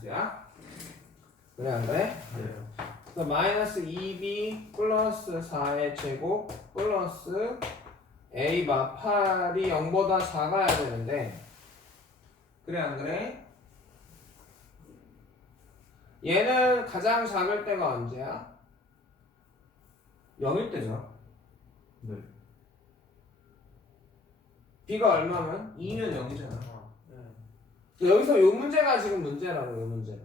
마이너스야. 그래 안 그래? 네. 그래서 마이너스 2b 플러스 4의 제곱 플러스 a 마팔이 0보다 작아야 되는데 그래 안 그래? 얘는 가장 작을 때가 언제야? 0일 때죠. 네. b가 얼마면? 2면 0이잖아. 여기서 이 문제가 지금 문제라고 이 문제가.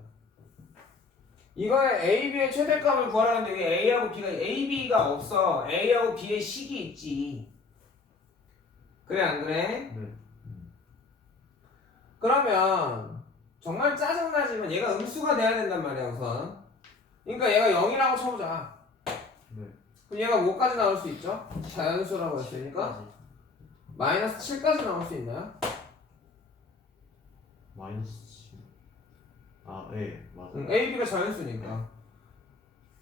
이거는 A, B의 최대값을 구하라는데 왜 A하고 B가 A, B가 없어. A하고 B의 식이 있지. 그래 안 그래? 네. 그러면 정말 짜증나지만 얘가 음수가 돼야 된단 말이야 우선. 그러니까 얘가 0이라고 쳐보자. 네. 그럼 얘가 뭐까지 나올 수 있죠? 자연수라고 했으니까 마이너스 7까지 나올 수 있나요? 마이너스 7. 아, 예. 맞아요. 응, A, B가 자연수니까.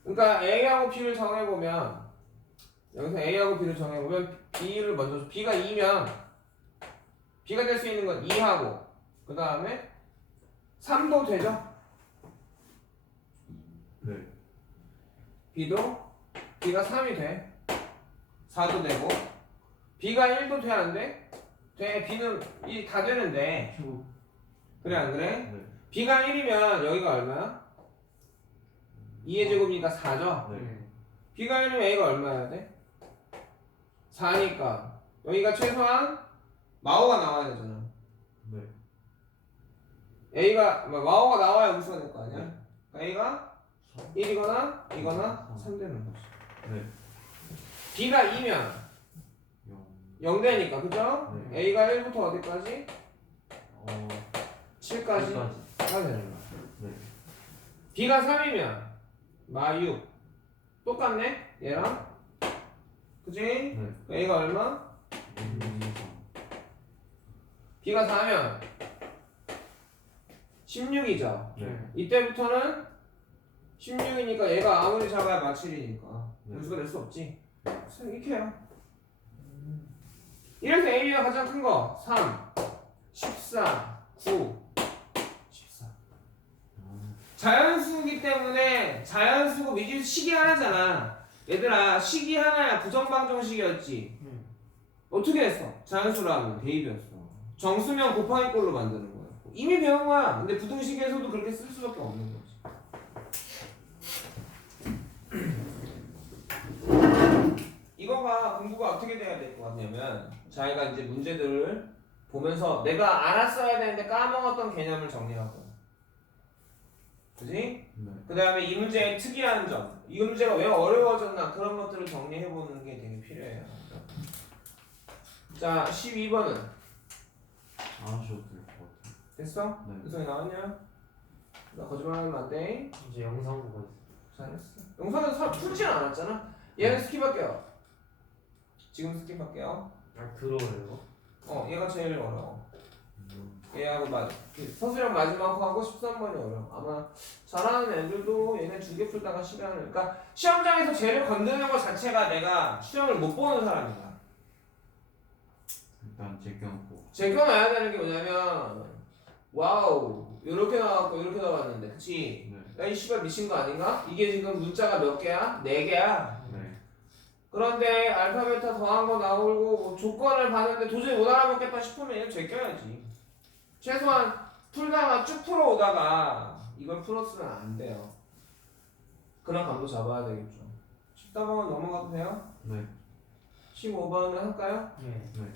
그러니까 A하고 B를 정해보면 여기서 A하고 B를 정해보면 B를 먼저 줘. B가 2면 B가 될 수 있는 건 2하고 그 다음에 3도 되죠? 네. B도 B가 3이 돼 4도 되고 B가 1도 돼 안 돼? 돼 B는 이다 되는데 그래 안 그래? 네. B가 1이면 여기가 얼마야? 2의 제곱이니까 4죠? 네. B가 1이면 A가 얼마여야 돼? 4니까 여기가 최소한 마오가 나와야 되잖아 네. A가 뭐, 마오가 나와야 음수가 될 거 아니야? 네. 그러니까 A가 3. 1이거나 이거나 3 되는 거지 네. B가 2면 0. 0 되니까 그죠? 네. A가 1부터 어디까지? 어, 7까지 가 7까지. 되는 거야 네. B가 3이면 마 6. 똑같네? 얘랑? 그지? 네. A가 얼마? 1, B가 4면 16이죠. 네. 이때부터는 16이니까 얘가 아무리 작아야 마 7이니까 네. 음수가 될 수 없지. 그래서 이렇게 해요. 이래서 A가 가장 큰 거 3, 14, 9, 14. 자연수이기 때문에 자연수고 미지수 식이 하나잖아. 얘들아 식이 하나야 부정방정식이었지. 음. 어떻게 했어? 자연수로 하면 대입이었어. 정수면 곱하기 꼴로 만드는 거야. 이미 배운 거야. 근데 부등식에서도 그렇게 쓸 수밖에 없는 거지. 이거가 공부가 어떻게 돼야 될 것 같냐면 자기가 이제 문제들을 보면서 내가 알았어야 되는데 까먹었던 개념을 정리하고 그지? 네. 그 다음에 이 문제의 특이한 점, 이 문제가 왜 어려워졌나 그런 것들을 정리해보는 게 되게 필요해요. 자, 12번은 안 하셔도 될 것 같아요. 됐어? 네. 유성이 나왔냐? 나 거짓말하면 안 돼. 이제 영상 보고 있어. 잘했어. 영상은 사 풀진 않았잖아. 얘는 스킵할게요. 지금 스킵할게요. 아 들어오래요? 어, 얘가 제일 어려워. 음, 얘하고 맞, 그 서술형 마지막 하고 13번이 어려워. 아마 잘하는 애들도 얘네 두 개 풀다가 시간을, 그러니까 시험장에서 쟤를 건드는 것 자체가 내가 시험을 못 보는 사람이야. 일단 제껴놓고. 제껴놔야 되는 게 뭐냐면, 와우, 이렇게 나왔고 이렇게 나왔는데, 그치? 네. 야, 이 씨발 미친 거 아닌가? 이게 지금 문자가 몇 개야? 네 개야? 네. 그런데 알파 베타 더한 거 나오고 뭐 조건을 봤는데 도저히 못 알아먹겠다 싶으면 제껴야지. 최소한 풀다가 쭉 풀어오다가 이걸 풀었으면 안 돼요. 그런 감도 잡아야 되겠죠. 14번 넘어가도 돼요? 네. 15번은 할까요? 네. 네.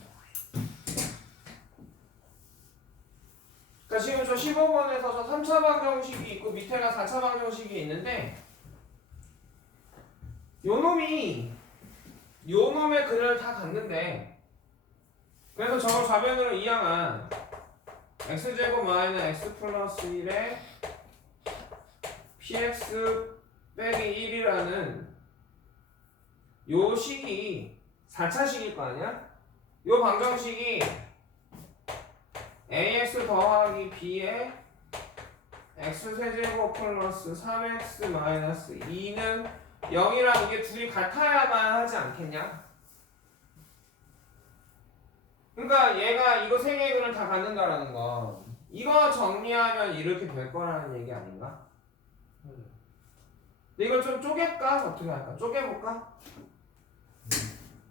그러니까 지금 저 15번에서 저 3차 방정식이 있고 밑에가 4차 방정식이 있는데 요 놈이 요 놈의 근을 다 갖는데 그래서 저걸 좌변으로 이항한 x제곱 마이너스 x 플러스 1에 px 빼기 1이라는 요 식이 4차식일 거 아니야? 요 방정식이 ax 더하기 b에 x 세제곱 플러스 3x 마이너스 2는 0이랑 이게 둘이 같아야만 하지 않겠냐? 그러니까 세 개념을 다 갖는다라는 거. 이거 정리하면 이렇게 될 거라는 얘기 아닌가? 근데 이걸 좀 쪼갤까? 어떻게 할까? 쪼개볼까?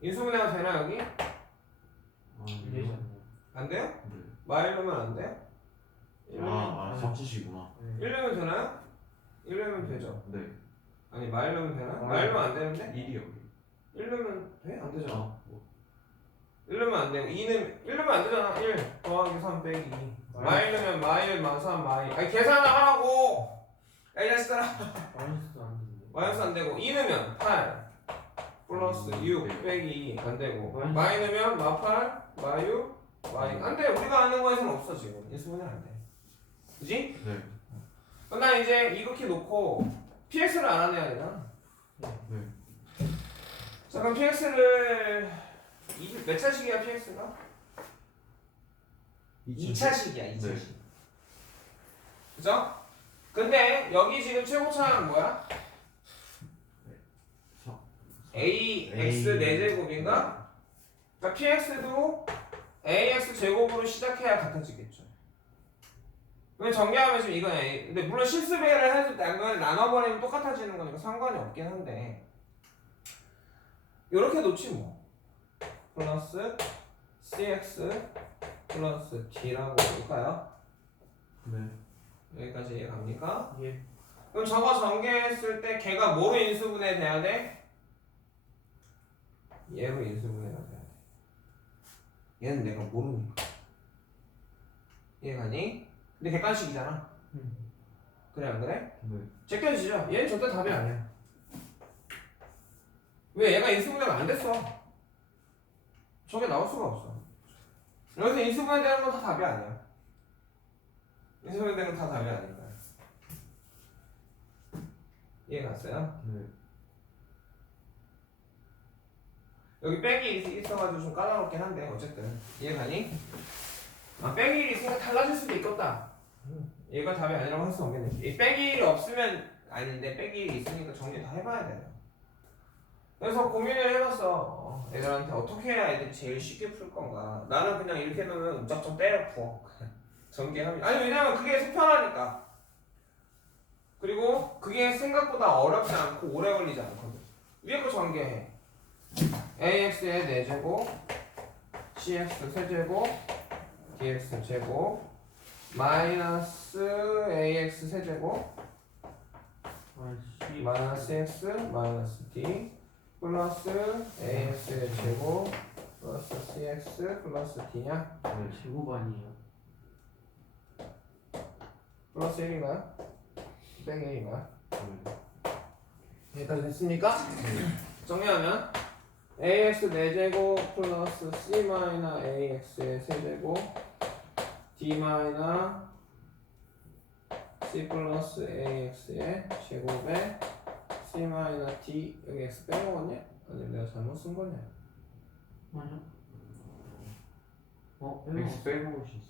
인수분해가 되나 여기? 음. 안 돼요? 네. 마일로면 안 돼요? 아, 아, 잡지시구나. 1려면 되나요? 1려면 되죠. 네. 아니 마일로면 되나? 어. 말로 안 되는데? 1이요. 1려면 돼? 안 되죠. 어. 1넣으면 안 되고 2는 1넣으면 안 되잖아 1 더하기 3 빼기 2 마이 넣으면 마이 1 마이 3 마이 아니 계산을 하라고 야이 자식들아 마이너스 안 되는데 마이너스 안 되고 2 넣으면 8 플러스 음, 6 빼기 2 안 되고 마이 넣으면 마 8, 마 6, 마 6. 안 돼. 우리가 아는 거에서는 없어 지금. 인수분해 안 돼. 그지? 네. 그럼 나 이제 이렇게 놓고 PX를 알아내야 되나? 네. 자 그럼 PX를 이, 몇 차식이야 PX가? 2차식이야 2차식 네. 그죠? 근데 여기 지금 최고차는 뭐야? 사- ax A. 4제곱인가? 그러니까 px도 ax 제곱으로 시작해야 같아지겠죠. 왜 정리하면 지금 이건 a. 근데 물론 실수배를 해도 이걸 나눠버리면 똑같아지는 거니까 상관이 없긴 한데 이렇게 놓지 뭐. 플러스 cx 플러스 d라고 볼까요? 네. 여기까지 이해 갑니까? 예. 그럼 저거 전개했을 때 걔가 뭐로 인수분해 돼야 돼? 얘로 인수분해가 돼야 돼. 얘는 내가 모르니까. 이해가니? 근데 객관식이잖아. 음. 그래 안 그래? 네. 제껴지죠? 얘는 절대 답이 아니야. 왜 얘가 인수분해가 안 됐어? 저게 나올 수가 없어. 여기서 인수분해 되는 건 다 답이 아니야. 인수분해 되는 건 다 답이 아니까. 이해 갔어요? 네. 여기 빼기 있어가지고 좀 까다롭긴 한데 어쨌든 이해가니? 아 빼기 있으니까 달라질 수도 있겠다 얘가 답이 아니라고 할 수 없겠네 이 빼기 없으면 아닌데 빼기 있으니까 정리 다 해봐야 돼요 그래서 고민을 해봤어. 어, 애들한테 어떻게 해야 애들이 제일 쉽게 풀 건가? 나는 그냥 이렇게 놓으면 무작정 때려 부어. 전개하면. 아니 왜냐면 그게 속편하니까. 그리고 그게 생각보다 어렵지 않고 오래 걸리지 않거든. 위에 거 전개해. Ax의 4제곱 cx 세제곱 dx 제곱 마이너스 ax 세제곱 마이너스 x 마이너스 d 플러스 ax의 제곱 플러스 cx 플러스 d냐 네. 제곱 아니에요. 플러스 1인가요? 빼기 1인가요? 네. 여기까지 됐습니까? 정리하면 ax 4제곱 플러스 c 마이너 ax의 세제곱 d 마이너 c 플러스 ax의 제곱에 c 마이너 d 여기 x 빼먹었냐? 아니면 내가 잘못 쓴 거냐? 맞아. 어, X 빼먹을 수 있어.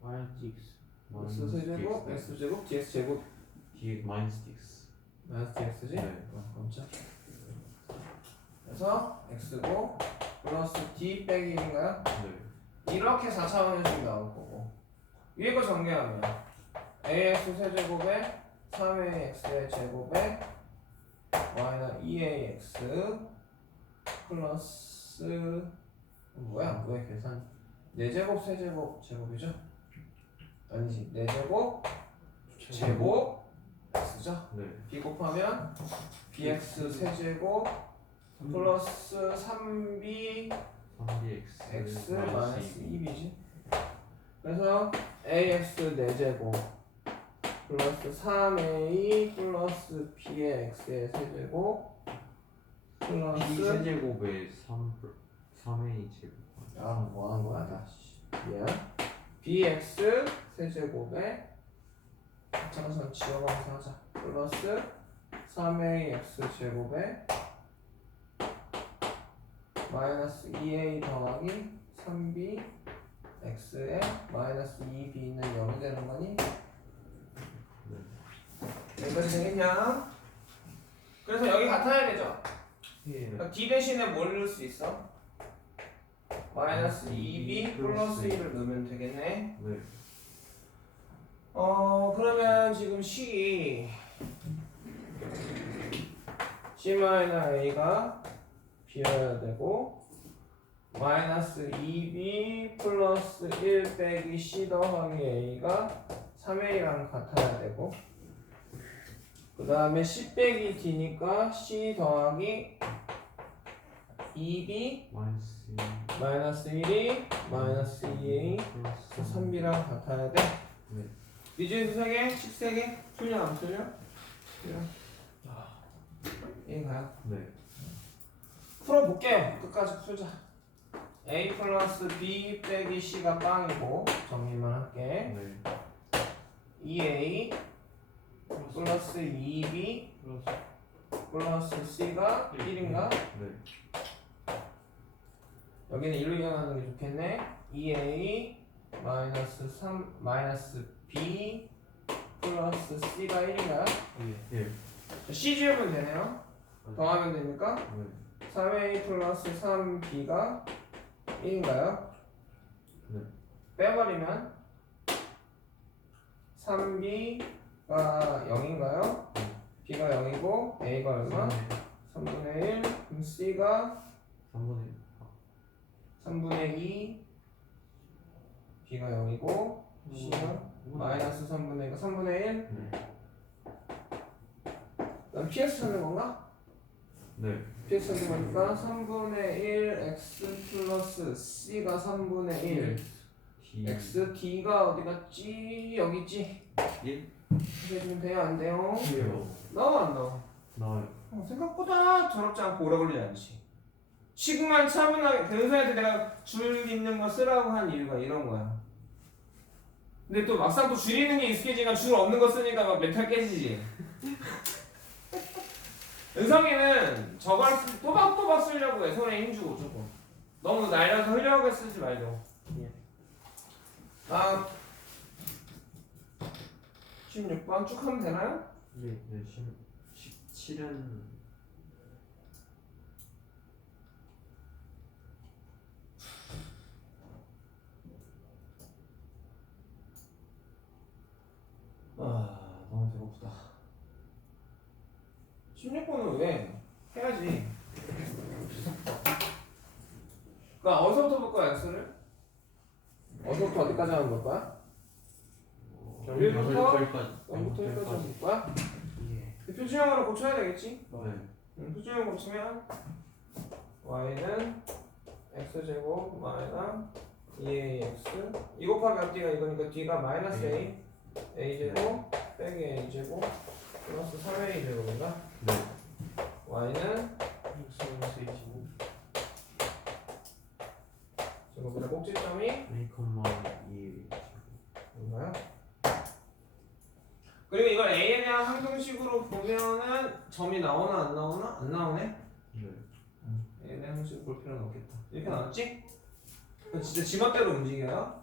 마이너스 x. x 세제곱 x 제곱 dx 제곱 뒤에 마이너스 X. 마이너스 dx지? 네. 어, 깜짝 그래서 x고 플러스 d 빼기 1인가요? 네. 이렇게 4차원형식 나올 거고 위에 거 정리하면 ax 세제곱에 3ax의 제곱에 y는 2ax 플러스 뭐야 왜 계산 4제곱 세제곱 제곱이죠? 아니지 4제곱 제곱 x죠? 네. b 곱하면 bx 세제곱 플러스 3b 3bx. x 마이너스 2b지 그래서 ax 4제곱 플러스 3a 플러스 b의 x의 세제곱 B 플러스 세제곱에 3 3a 제곱. 아 뭐 하는 거야 다시 미안 bx 세제곱에 합창선 지워가면서 하자 플러스 3ax 제곱에 마이너스 2a 더하기 3b x에 마이너스 2b는 0이 되는 거니? 여기까지 되겠냐? 그래서 여기 같아야 되죠? 예. 그러니까 d 대신에 뭘 넣을 수 있어? 마이너스 2b 플러스 1을 넣으면 되겠네. 네. 어 그러면 지금 식이 c 마이너 a가 비어야 되고 마이너스 2b 플러스 1 빼기 c 더하기 a가 3a랑 같아야 되고 그 다음에 c 빼기 d니까 c 더하기 2b 마이너스 마이너스 1이 마이너스 2a 플러스 3b랑 같아야 돼? 네. 미주에서 3개? 13개? 틀려 안 틀려? 틀려 이해가요? 네. 풀어볼게요 끝까지 풀자 a 플러스 b 빼기 c가 빵이고 정리만 할게 네. 2a 플러스 2b 플러스 c가 1인가? 네. 여기는 1로 이용하는 게 좋겠네 2a 마이너스 3 마이너스 b 플러스 c가 1인가요? 예. c 지우면 되네요 더하면 되니까 네. 3a 플러스 3b가 1인가요? 네. 빼버리면 3b 가 0인가요? 네. b가 0이고 a가 얼마? 3분의 1 그럼 c가 3분의 3분의 2 b가 0이고 c가 마이너스 3분의 1가 3분의 1 네. 그럼 ps 찾는 건가? 네. ps 찾는 거니까 3분의 1 x 플러스 c가 3분의 1 D x d가 어디 갔지? 여기 있지? 1 해주면 돼요 안 돼요? 돼요. 넣어 안 넣어? 나와요. 어, 생각보다 더럽지 않고 오래 걸리지 않지 시그만 차분하게 변호사한테 내가 줄 있는 거 쓰라고 한 이유가 이런 거야 근데 또 막상 또줄 있는 게 익숙해지니까 줄 없는 거 쓰니까 막 멘탈 깨지지 은성이는 저걸 쓰- 또박또박 쓰려고 해 손에 힘주고 조금 너무 날려서 흐려하게 쓰지 말고 예. 아 16번 쭉 하면 되나요? 예. 네. 17은 아 너무 배고프다 16번은 왜? 해야지 그니까 어디서부터 볼 거야 X를? 어디서부터 어디까지 하는 걸거 자, 1부터 거기까지. 0부터 1까지 하는 거야? 예. 표준형으로 고쳐야 되겠지? 네. 음, 표준형 고치면 y는 x제곱 마이너 2ax 2 곱하기 앞뒤가 이거니까 뒤가 마이너스 a a제곱 빼기 a제곱 플러스 3a제곱인가? 네. y는 지금 그다 꼭지점이 1, 항등식으로 보면은 점이 나오나 안 나오나? 안 나오네? 네. a에 대한 항등식 볼 필요는 없겠다 이렇게 나왔지? 진짜 지멋대로 움직여요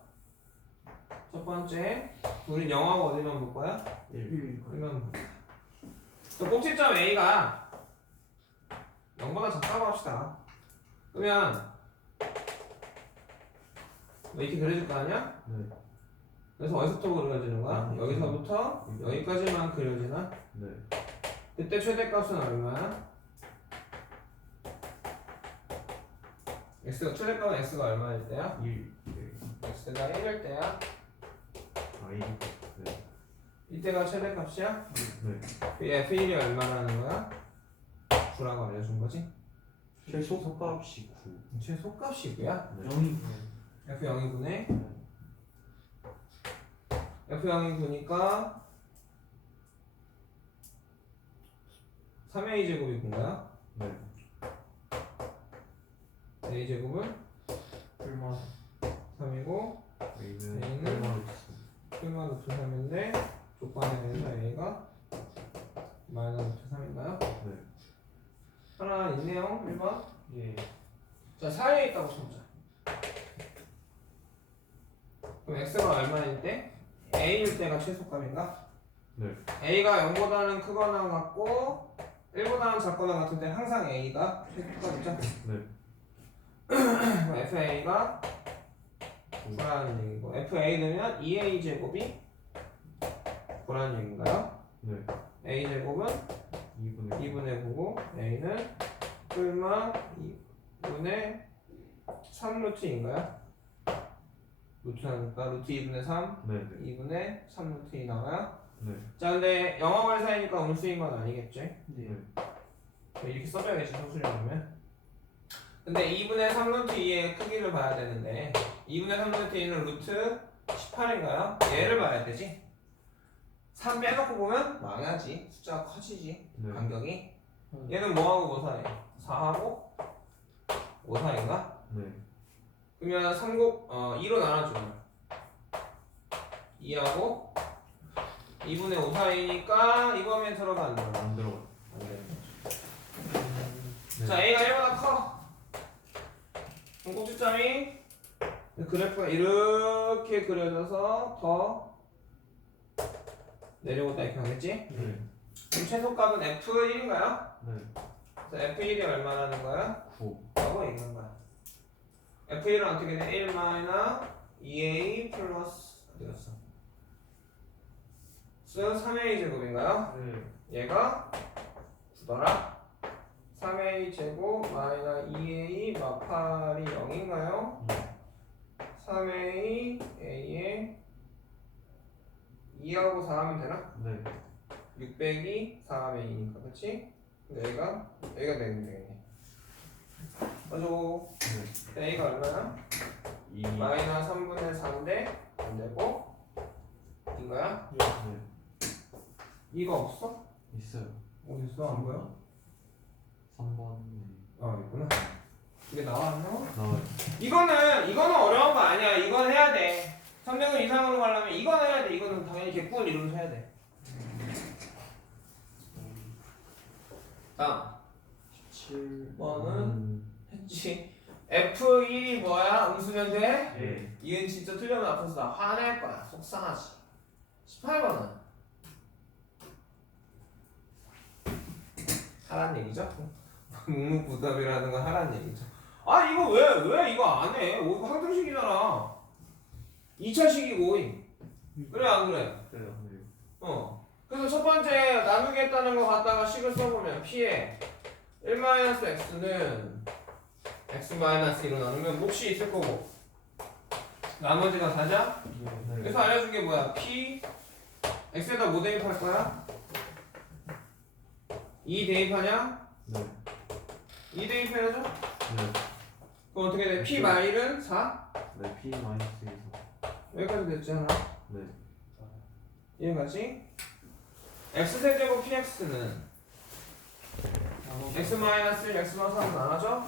첫 번째 우린 영하고 어디만 볼 거야? 1 그러면 또 꼭지점 A가 0보다 작다고 합시다. 그러면 뭐 이렇게 그려질 거 아니야? 네. 그래서 어디서부터 그려지는 거야? 음. 여기서부터 여기까지만 그려지나? 네. 그때 최대값은 얼마야? x가 최대값은 x가 얼마일 때야? 1 네. x가 1일 때야? 아 1 네. 이때가 최대값이야? 네. 그 f1이 얼마라는 거야? 9라고 알려준 거지? 최소 속값이 9 최소값이고요. 네. 영이 F0이 9네. F0이 9니까 3A 제곱이 9인가요? 네. A 제곱은 얼마 3이고 A는 A는 8만 1만 루트 3인데 조건에 대해서 A가 마이너스 루트 3인가요? 네. 하나 있네요. 1번. 예. 자, 사이에 있다고 쳐보자. 그럼 x가 얼마일 때? A일 때가 최소값인가? 네. a가 0보다는 크거나 같고 1보다는 작거나 같은데 항상 a가 최소값이죠? 네. FA가 9라는 얘기고 FA 넣으면 2A 제곱이 9라는 얘기인가요? 네. A 제곱은 2분의 2분의 9고 A는 뿔마 2분의 3루트인가요? 루트하니까 루트 2분의 3 네, 네. 2분의 3 루트이 나와요? 네. 자 근데 영어 발사이니까 음수인 건 아니겠지? 네. 이렇게 써줘야겠지 소수령이면 근데 2분의 3 루트 2의 크기를 봐야 되는데 2분의 3 루트 2는 루트 18인가요? 얘를 봐야 되지 3 빼놓고 보면 망하지 숫자가 커지지 네. 간격이 얘는 뭐하고 뭐 사이? 4하고 5 사이인가? 네. 그러면 3곱 어 2로 나눠주면 2하고 2분의 5 사이니까 이거면 들어가 안 들어가? 안 들어가. 안 돼. 네. 자 A가 1보다 커 그럼 꼭지점이 그래프가 이렇게 그려져서 더 내려오다 이렇게 하겠지? 네. 그럼 최소값은 F1인가요? 네. 그래서 F1이 얼마라는 거야? 9. 라고 얘기한 거야 F1은 어떻게 돼? 1 마이너 2A 플러스 어디 갔어? 스 3A 제곱인가요? 네. 얘가 9더라 3A 제곱 마이너 2A 마팔이 0인가요? 3A A에 2하고 4 하면 되나? 네. 600이 4A니까 그치? 근데 얘가 되는 되겠네 네. A가 얼마나? 2. 마이너 3분의 4인데 안 되고 이거야? 네. 이거 없어? 있어요. 어디 있어? 안 보여? 3번. 어 있구나 이게 나와? 나와요. 이거는 이거는 어려운 거 아니야. 이건 해야 돼. 300원 이상으로 가려면 이건 해야 돼. 이거는 당연히 개꿀 이름서 해야 돼. 다음 7. 번은? 했지. F1이 뭐야? 음수면 돼? 네. 이은 진짜 틀리면 앞에서 나 화낼 거야. 속상하지. 18번은 하란 얘기죠? 묵묵부답이라는 건 하란 얘기죠. 아 이거 왜 왜 이거 안 해? 오, 이거 항등식이잖아. 2차식이고 그래 안 그래? 그래요. 네. 어. 그래서 첫 번째 나누기 했다는 거 갖다가 식을 써보면 p에 1-x는 x-1로 나누면 몫이 있을 거고 나머지가 4자? 네. 그래서 알려준 게 뭐야? p x에다 뭐 대입할 거야? 2 대입하냐? 네. 2 대입해야죠? 네. 그럼 어떻게 돼? p 마일은 4? 네. P 마이너스 1. 여기까지 됐잖아 네. 이해가지? x 세제곱 px는 x 마이너스 1, x 마이너스 3 나눠져?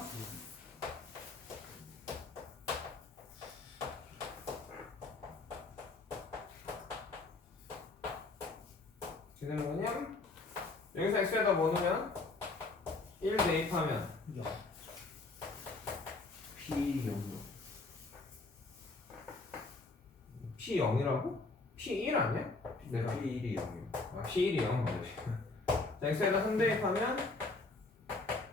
어떻게 되는 거냐? 여기서 x에다 뭐 넣으면 1 대입하면 야. P 0. p 0이라고? p 1 아니야? 네. 내가 P 1이 0이요. 아, P1이 0. 자, x에다 3 대입하면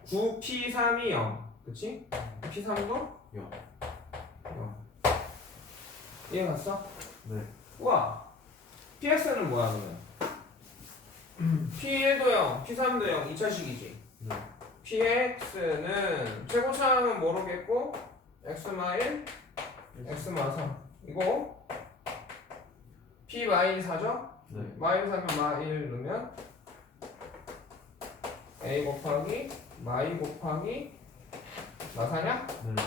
9P3이 0. 그치? P3도 0. 0. 이해 갔어? 네. 우와. PX는 뭐야, 그러면? P1도 0, P3도 0, 2차식이지. 네. PX는 최고차항은 모르겠고, X마 1, X마 3. 이거 P 마일 4죠? 네. 마이너스 하면 마일 넣으면 a 곱하기 마이 곱하기 마사냐? 네.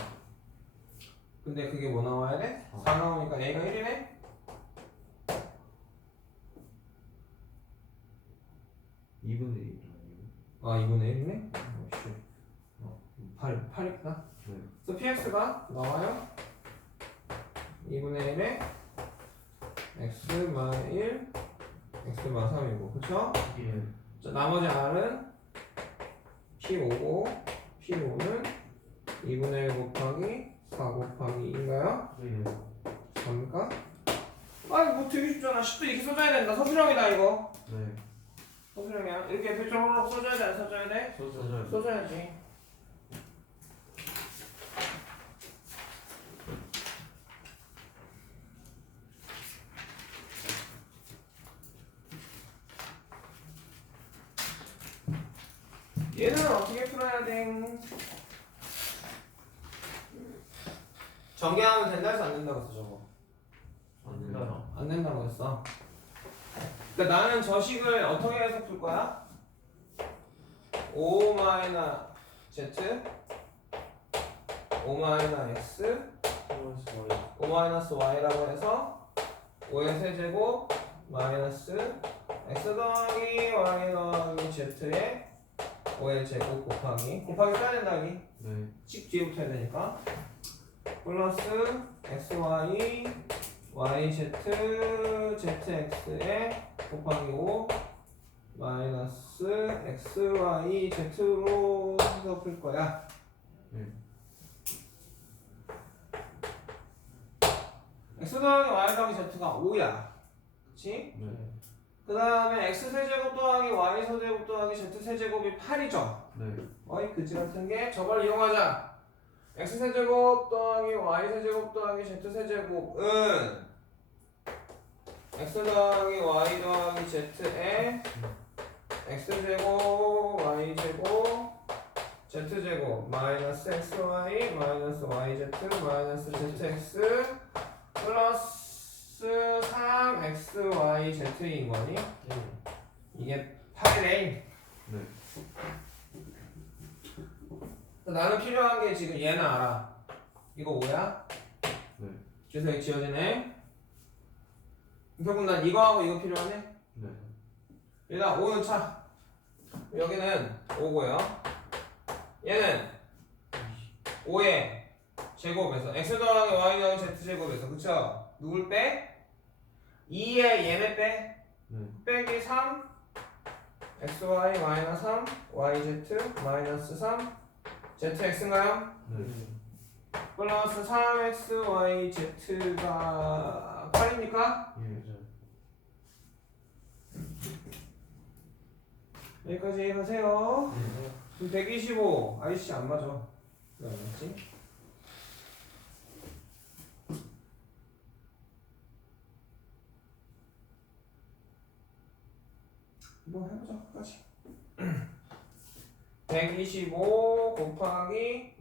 근데 그게 뭐 나와야 돼? 4 나오니까 a가 1이네? 2분의 1 아니에요? 아 2분의 1이네? 어, 씨. 어, 8, 8이구나 네. 그래서 px가 나와요 2분의 1에 x 마 1, x 마 3이고 그쵸? 예. 자, 나머지 r은 p5고 p5는 2분의 1 곱하기 4 곱하기 2인가요? 네. 접니까? 아니 뭐 되게 쉽잖아 10도 이렇게 써줘야 된다 서술형이다 이거 어, 소수형이야. 이렇게 표정으로 써줘야 돼, 안 써줘야 돼? 소수형. 써줘야지. 얘는 어떻게 풀어야 돼? 정개하면 된다 해서 안 된다고 했어 저거 안 된다고 안 된다고 했어 그러니까 나는 저 식을 어떻게 해서 풀 거야? 5 마이너 z 5 마이너 x 플러스 y 5 마이너스 y라고 해서 5의 세제곱 마이너스 x 더하기 y 더하기 z의 5의 제곱 곱하기 곱하기 써야 된다 여기 네. 10 뒤에부터 해야 되니까 플러스 xy yz zx에 곱하기 5 마이너스 xy z로 해서 풀 거야 네. x 더하기 y 더하기 z가 5야 그치? 네. 그 다음에 x 세제곱 더하기 y 세제곱 더하기 z 세제곱이 8이죠 네. 어이 그지 같은 게 저걸 이용하자 x 세제곱 더하기 y 세제곱 더하기 z 세제곱은 x 더하기 y 더하기 z에 x 제곱 y 제곱 z 제곱 마이너스 xy 마이너스 yz 마이너스 zx 플러스 3xyz인 거니? 네 이게 8이래 네. 나는 필요한 게 지금 얘는 알아. 이거 5야? 네. 그래서 여기 지워지네. 결국 난 이거하고 이거 필요하네. 네. 일단 5는 차. 여기는 5고요. 얘는 5의 제곱에서 x 더하기 y 더하기 z 제곱에서 그쵸? 누굴 빼? 2에 얘네 빼. 네. 빼기 3 xy 마이너스 3 yz 마이너스 3 zx인가요? 네. 플러스 3xyz가 8입니까? 예. 여기까지 하세요 네. 지금 125 아이씨 안 맞아 왜안 맞지? 뭐 해보자 끝까지 125 곱하기